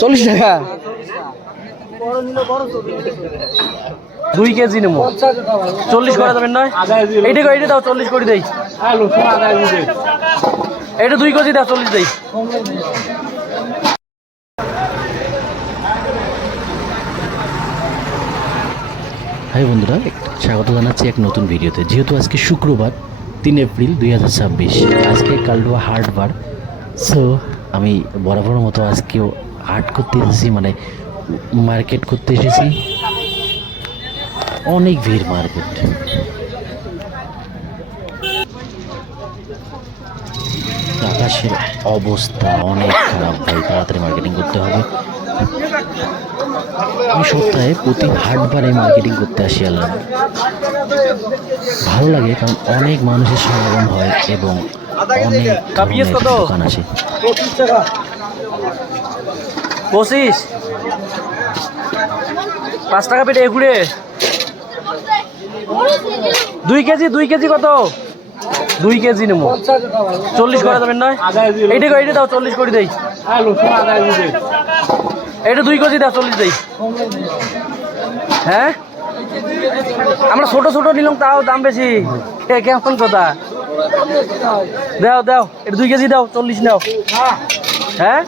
40 টাকা 2 কেজি নেবো 40 করা যাবেন নয় এইটা দাও 40 করে দেই এটা 2 কেজি দাও 40 দেই। হাই বন্ধুরা, স্বাগত জানাচ্ছি এক নতুন ভিডিওতে। যেহেতু আজকে শুক্রবার 3 এপ্রিল 2026, আজকে কালডোয়া হাটবার। সো আমি বরাবর মতো আজকেও হাট করতে এসেছি, মানে মার্কেট করতে এসেছি। অনেক ভিড় মার্কেট। আকাশের অবস্থা অনেক খারাপ ভাই, তাড়াতাড়ি মার্কেটিং করতে হবে। আমি সপ্তাহে প্রতি হাটবারে মার্কেটিং করতে আসি। আল্লাহ ভালো লাগে, কারণ অনেক মানুষের সমাগম হয় এবং অনেক দোকান আসে। 25 5 টাকা পেটে ঘুরে 2 কেজি কত 2 কেজি নেবো 40 করা যাবেন নয় এইটা দাও 40 করে দেই এটা 2 কেজি দাও 40 দেই। হ্যাঁ আমরা ছোট ছোট নিলাম তাও দাম বেশি, কেমন কথা? দাও দাও এটা 2 কেজি দাও 40 নাও। হ্যাঁ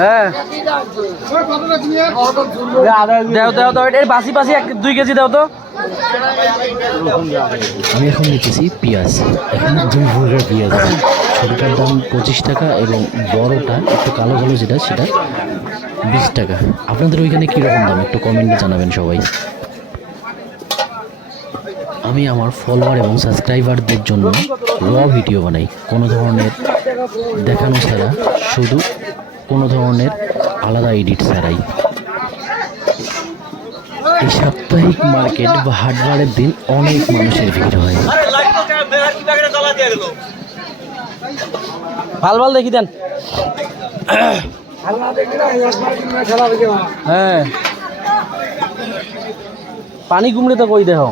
হ্যাঁ দাও দাও দাও এটা বাসি 2 কেজি দাও তো। আমি এখন নিতেছি পেঁয়াজ। এখানে 2 ভুলের পেঁয়াজ আছে। ছোটোটার দাম 25 টাকা এবং বড়টা একটু কালো কালো যেটা সেটা 20 টাকা। আপনাদের ওইখানে কীরকম দাম একটু কমেন্টে জানাবেন সবাই। আমি আমার ফলোয়ার এবং সাবস্ক্রাইবারদের জন্য ভিডিও বানাই, কোনো ধরনের দেখানো ছাড়া, শুধু কোনো ধরনের আলাদা এডিট ছাড়াই। এই সাপ্তাহিক মার্কেট বা হাটবারের দিন অনেক মানুষের ভিড় হয়। ভাল ভাল দেখি দেন। হ্যাঁ পানি কুমড়ে তো কই দেহ।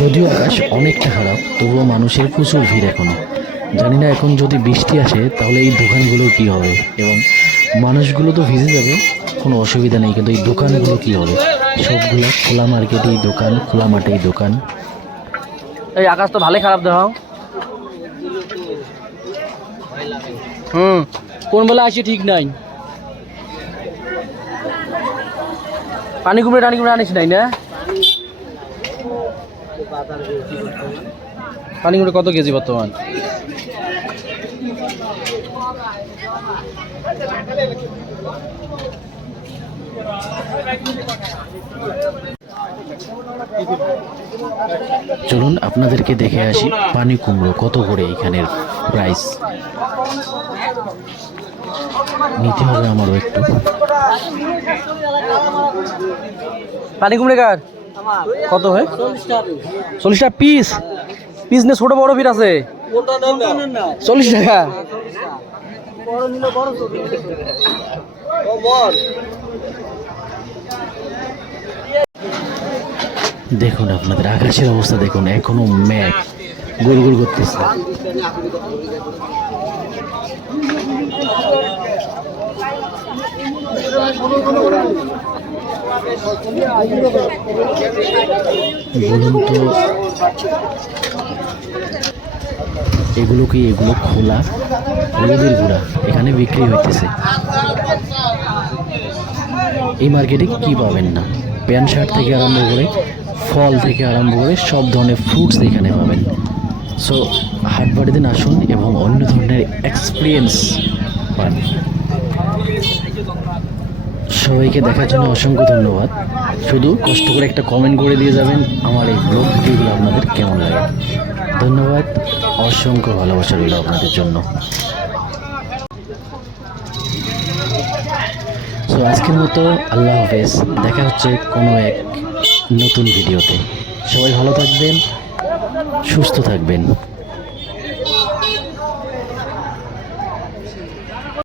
যদিও আকাশ অনেকটা খারাপ, তবুও মানুষের প্রচুর ভিড় এখনো। জানি না এখন যদি বৃষ্টি আসে তাহলে এই দোকানগুলো কি হবে, এবং মানুষগুলো তো ভিজে যাবে, কোনো অসুবিধা নেই, কিন্তু এই দোকানগুলো কি হবে? সবগুলো খোলা মার্কেটেই দোকান, খোলা মাঠেই দোকান। এই আকাশ তো ভালোই খারাপ দেহ। কোন বেলা আসি ঠিক নাই। পানি কুমড়ে আনিস নাই না? পানি কুমড়ে কত কেজি বর্তমান? চলুন আপনাদেরকে দেখে আসি পানি কুমড়ো কত করে এখানের প্রাইস। নিতে হবে আমারও একটু। পানি কুমড়ে কার কত হয়? 40 টাকা পিস। পিস নে ছোট বড় ফির আছে 40 টাকা। দেখুন আপনাদের আকাশের অবস্থা দেখুন, এখনো মেঘ গোল গোল করতেছে। বলুন তো এগুলো কি? এগুলো খোলা হলুদের গুঁড়া এখানে বিক্রি হইতেছে। এই মার্কেটে কি পাবেন না? প্যান্ট শার্ট থেকে আরম্ভ করে, ফল থেকে আরম্ভ করে সব ধরনের ফ্রুটস এখানে পাবেন। সো হাটবারে দিন আসুন এবং অন্য ধরনের এক্সপিরিয়েন্স পান। সবাইকে দেখার জন্য অসংখ্য ধন্যবাদ। শুধু কষ্ট করে একটা কমেন্ট করে দিয়ে যাবেন আমার এই ব্লগ ভিডিওগুলো আপনাদের কেমন লাগে। ধন্যবাদ, অসংখ্য ভালোবাসা রইল আপনাদের জন্য। সো আজকের মতো আল্লাহ হাফেজ, দেখা হচ্ছে কোনো এক নতুন ভিডিওতে। সবাই ভালো থাকবেন, সুস্থ থাকবেন।